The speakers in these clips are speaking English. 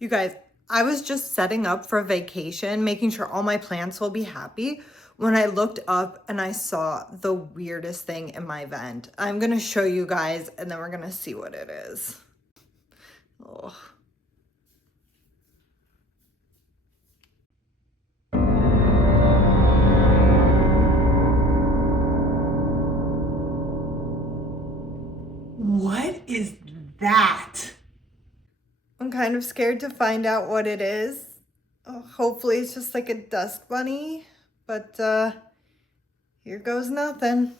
You guys, I was just setting up for a vacation, making sure all my plants will be happy, when I looked up and I saw the weirdest thing in my vent. I'm gonna show you guys and then we're gonna see what it is. Oh. What is that? I'm kind of scared to find out what it is. Oh, hopefully it's just like a dust bunny, but here goes nothing.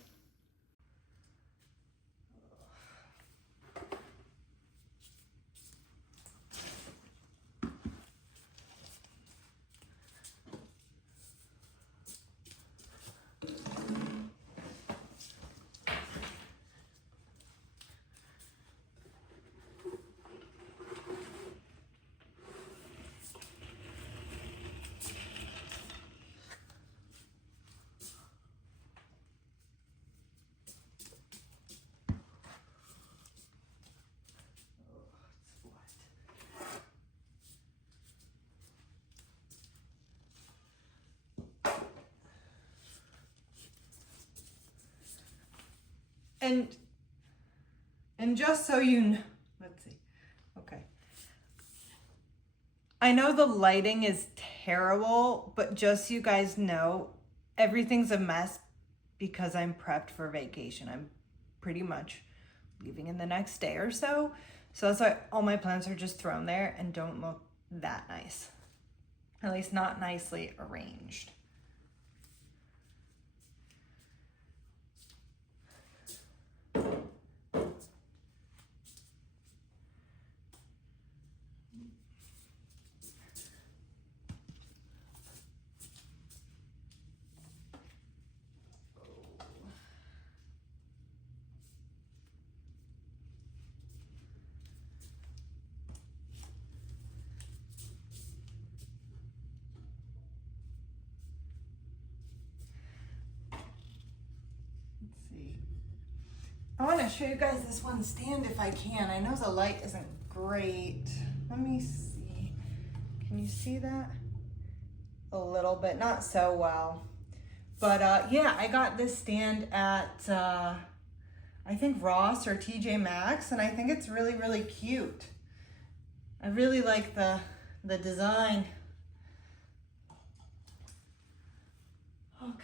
And just so you know, let's see. Okay. I know the lighting is terrible, but just so you guys know, everything's a mess because I'm prepped for vacation. I'm pretty much leaving in the next day or so. So that's why all my plants are just thrown there and don't look that nice. At least not nicely arranged. I want to show you guys this one stand if I can. I know the light isn't great. Let me see. Can you see that? A little bit, not so well. But yeah, I got this stand at, I think Ross or TJ Maxx, and I think it's really, really cute. I really like the design. Okay.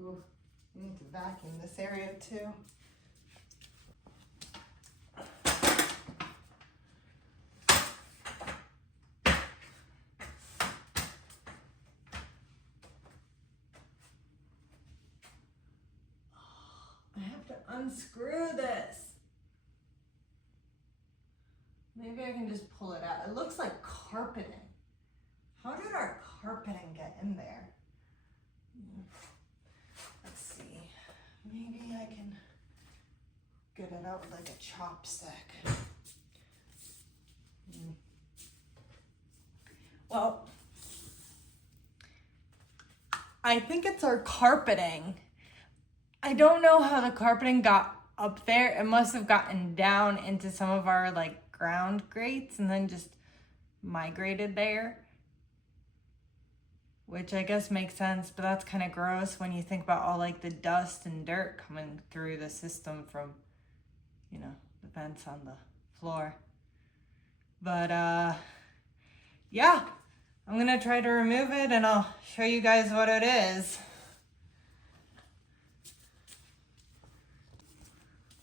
Ooh, I need to vacuum this area too. I have to unscrew this. Maybe I can just pull it out. It looks like carpeting. How did our carpeting get in there? Let's see. Maybe I can get it out with like a chopstick. Well, I think it's our carpeting. I don't know how the carpeting got up there. It must have gotten down into some of our like ground grates and then just migrated there, which I guess makes sense, but that's kind of gross when you think about all like the dust and dirt coming through the system from, you know, the vents on the floor. But yeah, I'm gonna try to remove it and I'll show you guys what it is.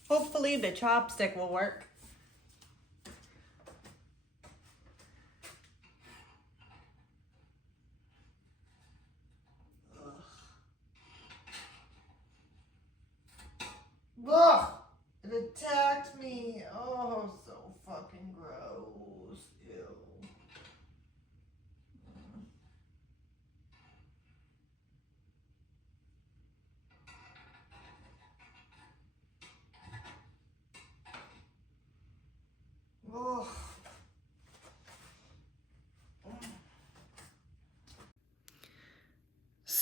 Hopefully the chopstick will work. Ugh, it attacked me. Oh, so fucking gross. Ew.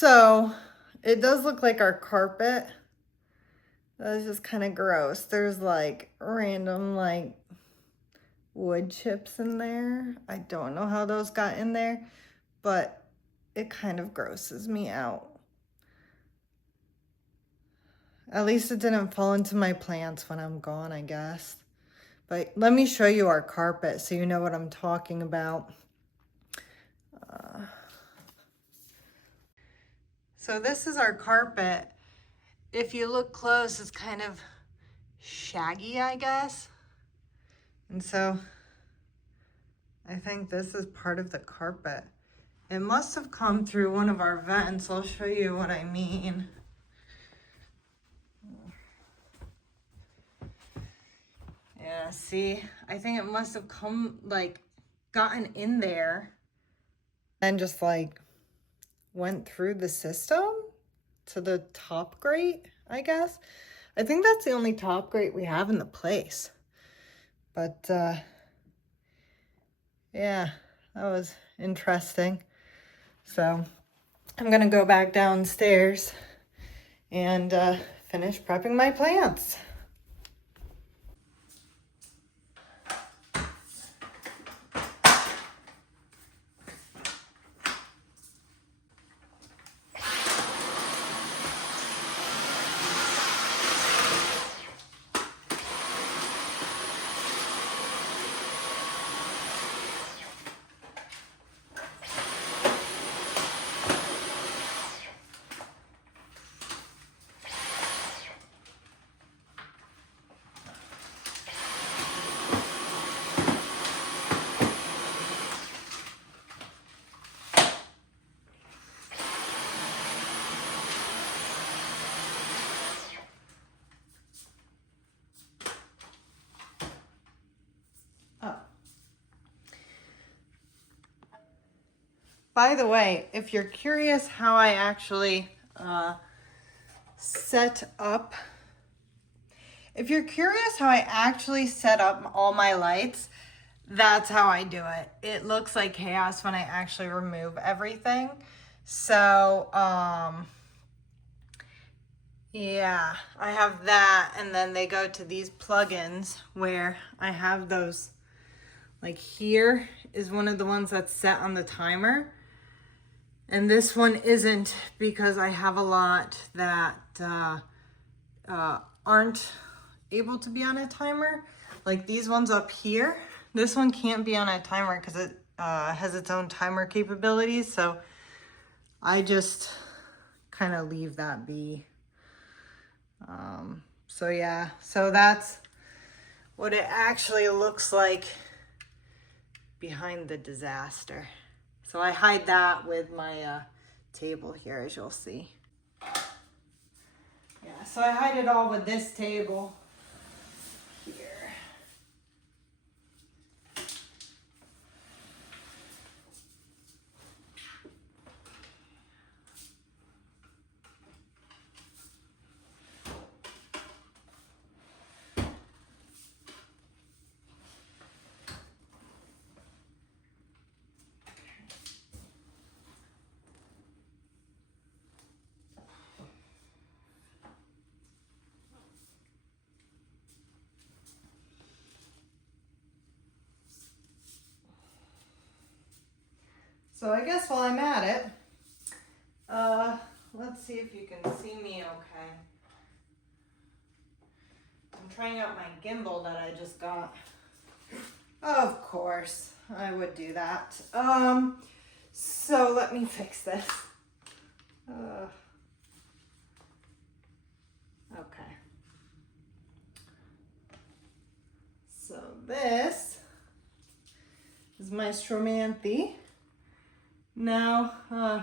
So it does look like our carpet. That's just kind of gross. There's like random like wood chips in there. I don't know how those got in there, but it kind of grosses me out. At least it didn't fall into my plants when I'm gone, I guess. But let me show you our carpet so you know what I'm talking about. So this is our carpet. If you look close, it's kind of shaggy, I guess. And so I think this is part of the carpet. It must have come through one of our vents. I'll show you what I mean. Yeah, see, I think it must have come, like, gotten in there and just, like, went through the system to the top grate, I guess. I think that's the only top grate we have in the place. But, yeah, that was interesting. So I'm gonna go back downstairs and finish prepping my plants. By the way, if you're curious how I actually set up all my lights, that's how I do it. It looks like chaos when I actually remove everything. So, yeah, I have that, and then they go to these plugins where I have those, like here is one of the ones that's set on the timer. And this one isn't because I have a lot that aren't able to be on a timer. Like these ones up here. This one can't be on a timer because it has its own timer capabilities. So I just kind of leave that be. So yeah, so that's what it actually looks like behind the disaster. So I hide that with my table here, as you'll see. Yeah, so I hide it all with this table here. So I guess while I'm at it, let's see if you can see me okay. I'm trying out my gimbal that I just got. Of course, I would do that. So let me fix this. Okay. So this is my Stromanthe. Now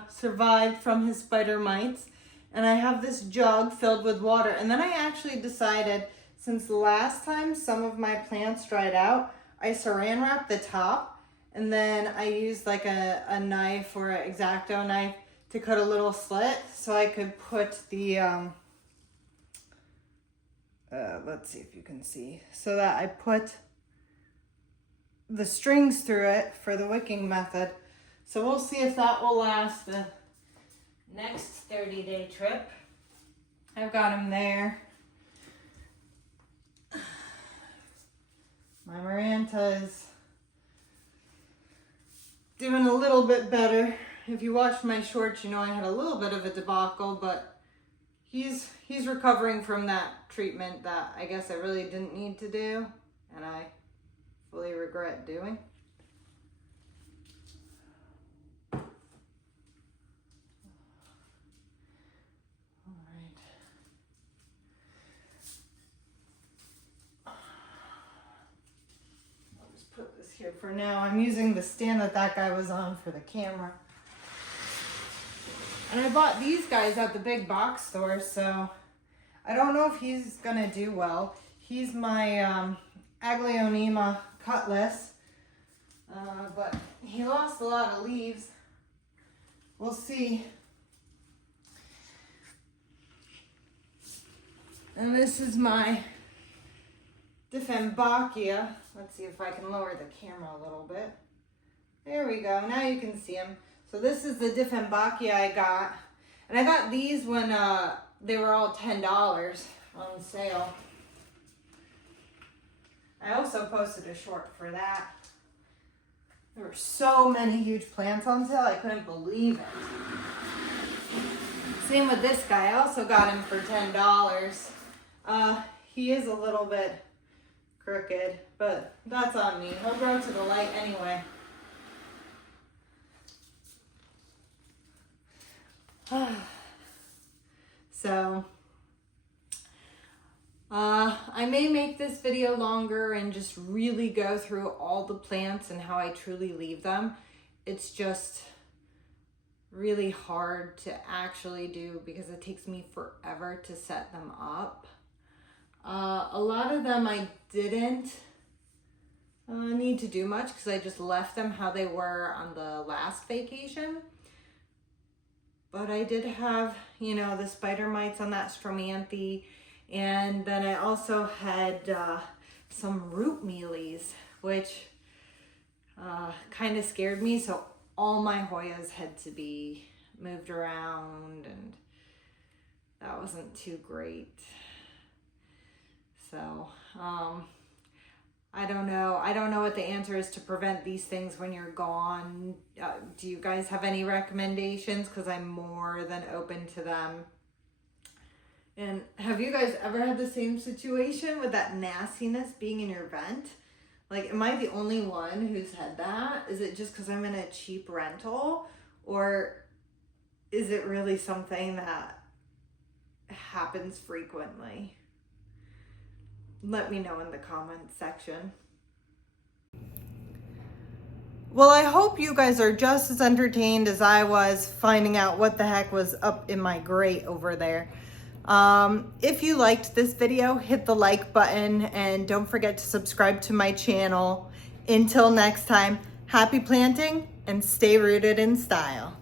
survived from his spider mites, and I have this jug filled with water. And then I actually decided, since the last time some of my plants dried out, I saran wrapped the top, and then I used like a knife or an X-Acto knife to cut a little slit so I could put the let's see if you can see, so that I put the strings through it for the wicking method. So we'll see if that will last next 30-day trip. I've got him there. My Maranta is doing a little bit better. If you watched my shorts, you know I had a little bit of a debacle, but he's recovering from that treatment that I guess I really didn't need to do, and I fully regret doing. Put this here for now. I'm using the stand that guy was on for the camera. And I bought these guys at the big box store, so I don't know if he's gonna do well. He's my Aglaonema Cutlass, but he lost a lot of leaves. We'll see. And this is my Dieffenbachia. Let's see if I can lower the camera a little bit. There we go. Now you can see them. So this is the Dieffenbachia I got. And I got these when they were all $10 on sale. I also posted a short for that. There were so many huge plants on sale, I couldn't believe it. Same with this guy. I also got him for $10. He is a little bit crooked, but that's on me. He'll grow to the light anyway. So, I may make this video longer and just really go through all the plants and how I truly leave them. It's just really hard to actually do because it takes me forever to set them up. A lot of them I didn't need to do much because I just left them how they were on the last vacation. But I did have, you know, the spider mites on that Stromanthe, and then I also had some root mealies, which kind of scared me. So all my Hoyas had to be moved around, and that wasn't too great. So, I don't know. I don't know what the answer is to prevent these things when you're gone. Do you guys have any recommendations? Because I'm more than open to them. And have you guys ever had the same situation with that nastiness being in your vent? Like, am I the only one who's had that? Is it just because I'm in a cheap rental? Or is it really something that happens frequently? Let me know in the comments section. Well, I hope you guys are just as entertained as I was finding out what the heck was up in my grate over there. If you liked this video, hit the like button and don't forget to subscribe to my channel. Until next time, happy planting and stay rooted in style.